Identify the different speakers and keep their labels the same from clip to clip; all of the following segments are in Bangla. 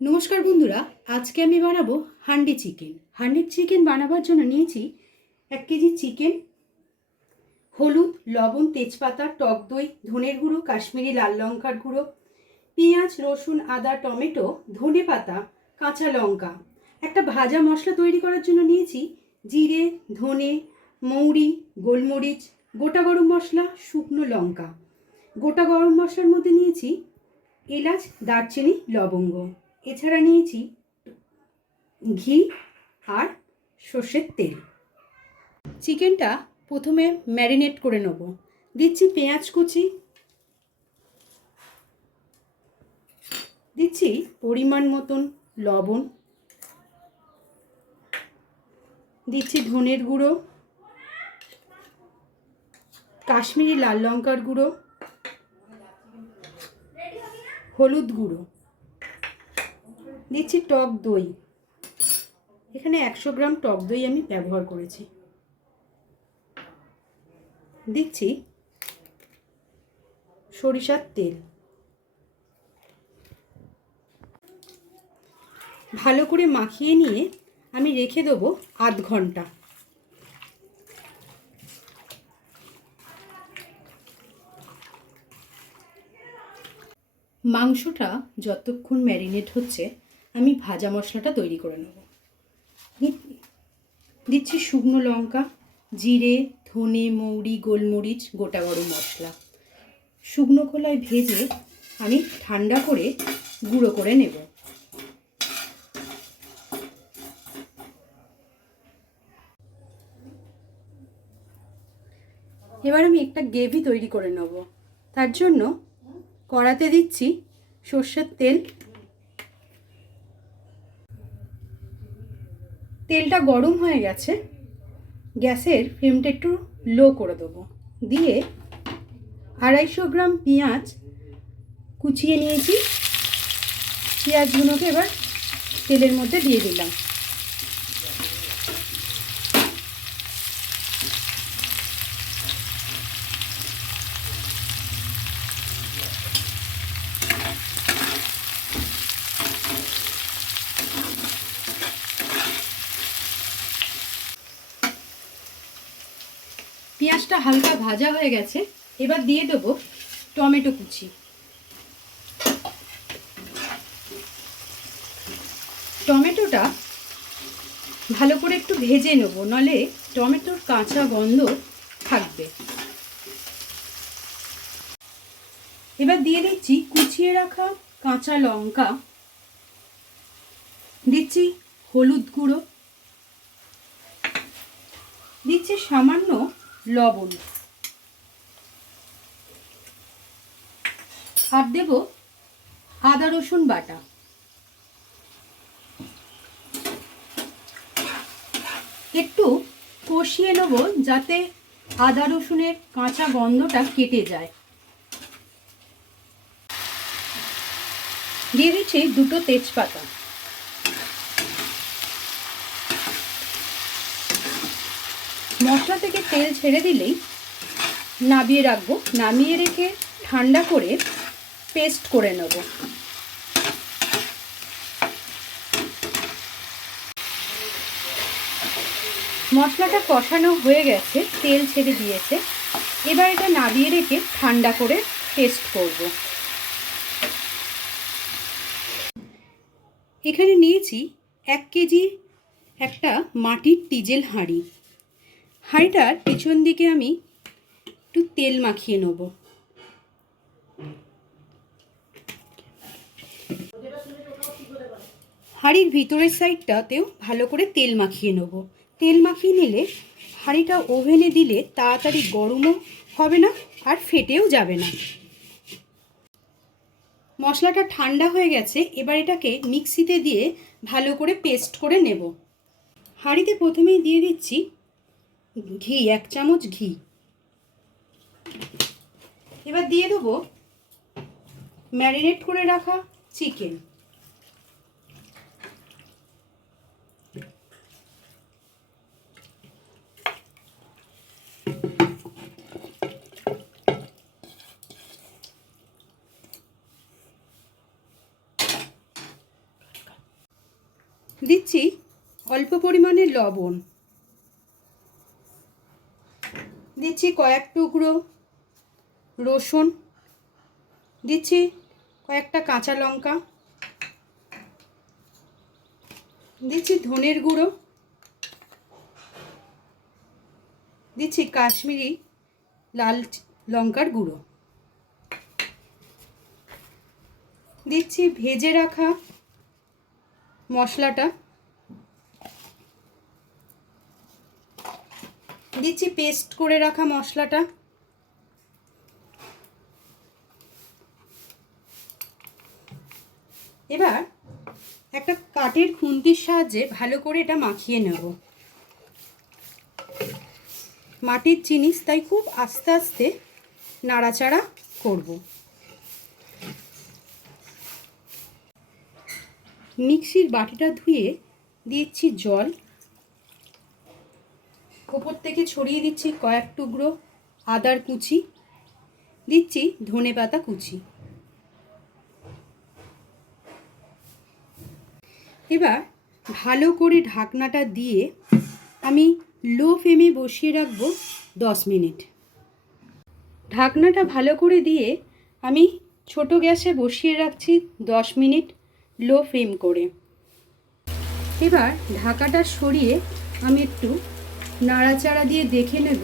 Speaker 1: নমস্কার বন্ধুরা, আজকে আমি বানাবো হান্ডি চিকেন। হান্ডি চিকেন বানাবার জন্য নিয়েছি এক কেজি চিকেন, হলুদ, লবণ, তেজপাতা, টক দই, ধনের গুঁড়ো, কাশ্মীরি লাল লঙ্কার গুঁড়ো, পেঁয়াজ, রসুন, আদা, টমেটো, ধনে পাতা, কাঁচা লঙ্কা। একটা ভাজা মশলা তৈরি করার জন্য নিয়েছি জিরে, ধনে, মৌরি, গোলমরিচ, গোটা গরম মশলা, শুকনো লঙ্কা। গোটা গরম মশলার মধ্যে নিয়েছি এলাচ, দারচিনি, লবঙ্গ। এছাড়া নিয়েছি ঘি আর সর্ষের তেল। চিকেনটা প্রথমে ম্যারিনেট করে নেব। দিচ্ছি পেঁয়াজ কুচি। দিচ্ছি পরিমাণ মতন লবণ। দিচ্ছি ধনের গুঁড়ো। কাশ্মীরি লাল লঙ্কার গুঁড়ো। হলুদ গুঁড়ো। দিচ্ছি টক দই। এখানে একশো গ্রাম টক দই আমি ব্যবহার করেছি। দিচ্ছি সরিষার তেল। ভালো করে মাখিয়ে নিয়ে আমি রেখে দেবো আধ ঘণ্টা। মাংসটা যতক্ষণ ম্যারিনেট হচ্ছে আমি ভাজা মশলাটা তৈরি করে নেব। দিচ্ছি শুকনো লঙ্কা, জিরে, ধনে, মৌরি, গোলমরিচ, গোটা গরম মশলা। শুকনো খোলায় ভেজে আমি ঠান্ডা করে গুঁড়ো করে নেব। এবার আমি একটা গ্রেভি তৈরি করে নেব। তার জন্য কড়াতে দিচ্ছি সর্ষের তেল তেলটা গরম হয়ে গেছে, গ্যাসের ফ্লেমটা একটু লো করে দেবো। দিয়ে আড়াইশো গ্রাম পেঁয়াজ কুচিয়ে নিয়েছি। পেঁয়াজগুলোকে এবার তেলের মধ্যে দিয়ে দিলাম। পেঁয়াজটা হালকা ভাজা হয়ে গেছে, এবার দিয়ে দেবো টমেটো কুচি। টমেটোটা ভালো করে একটু ভেজে নেব, নলে টমেটোর কাঁচা গন্ধ থাকবে। এবার দিয়ে দিচ্ছি কুচিয়ে রাখা কাঁচা লঙ্কা, দিচ্ছি হলুদ গুঁড়ো, দিচ্ছি সামান্য লবণ। আর দেব আদা, রসুন বাটা। একটু কষিয়ে নেব যাতে আদা, রসুনের কাঁচা গন্ধটা কেটে যায়। দিয়ে দিচ্ছি দুটো তেজপাতা। মশলা থেকে তেল ছেড়ে দিলেই নামিয়ে রাখব। নামিয়ে রেখে ঠান্ডা করে পেস্ট করে নেব। মশলাটা কষানো হয়ে গেছে, তেল ছেড়ে দিয়েছে। এবার এটা নামিয়ে রেখে ঠান্ডা করে পেস্ট করব। এখানে নিয়েছি এক কেজি একটা মাটির টিজেল হাঁড়ি। হাঁড়িটার পিছন দিকে আমি একটু তেল মাখিয়ে নেব। হাঁড়ির ভিতরের সাইডটাতেও ভালো করে তেল মাখিয়ে নেব। তেল মাখিয়ে নিলে হাঁড়িটা ওভেনে দিলে তাড়াতাড়ি গরমও হবে না আর ফেটেও যাবে না। মশলাটা ঠান্ডা হয়ে গেছে, এবার এটাকে মিক্সিতে দিয়ে ভালো করে পেস্ট করে নেব। হাঁড়িতে প্রথমেই দিয়ে দিচ্ছি ঘি, এক চামচ ঘি। এবার দিয়ে দেবো ম্যারিনেট করে রাখা চিকেন। দিচ্ছি অল্প পরিমাণে লবণ। দিচ্ছি কয়েক টুকরো রসুন, দিচ্ছি কয়েকটা কাঁচা লঙ্কা, দিচ্ছি ধনের গুঁড়ো, দিচ্ছি কাশ্মীরি লাল লঙ্কার গুঁড়ো, দিচ্ছি ভেজে রাখা মশলাটা দিচ্ছি পেস্ট করে রাখা মশলাটা। এবার একটা কাঠের খুন্তির সাহায্যে ভালো করে এটা মাখিয়ে নেব। মাটির জিনিস, তাই খুব আস্তে আস্তে নাড়াচাড়া করব। মিক্সির বাটিটা ধুয়ে দিচ্ছি জল। ওপর থেকে ছড়িয়ে দিচ্ছি কয়েক টুকরো আদার কুচি, দিচ্ছি ধনে পাতা কুচি। এবার ভালো করে ঢাকনাটা দিয়ে আমি লো ফ্লেমে বসিয়ে রাখব দশ মিনিট। ঢাকনাটা ভালো করে দিয়ে আমি ছোট গ্যাসে বসিয়ে রাখছি দশ মিনিট লো ফ্লেম করে। এবার ঢাকাটা সরিয়ে আমি একটু নাড়াচাড়া দিয়ে দেখে নেব।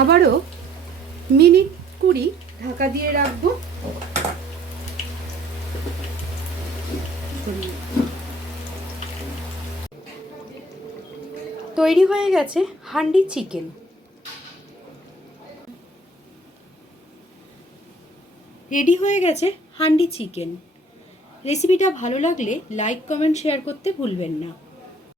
Speaker 1: আবারও মিনিট কুড়ি ঢাকা দিয়ে রাখব। তৈরি হয়ে গেছে হান্ডি চিকেন। রেডি হয়ে গেছে হান্ডি চিকেন। রেসিপিটা ভালো লাগলে লাইক কমেন্ট শেয়ার করতে ভুলবেন না।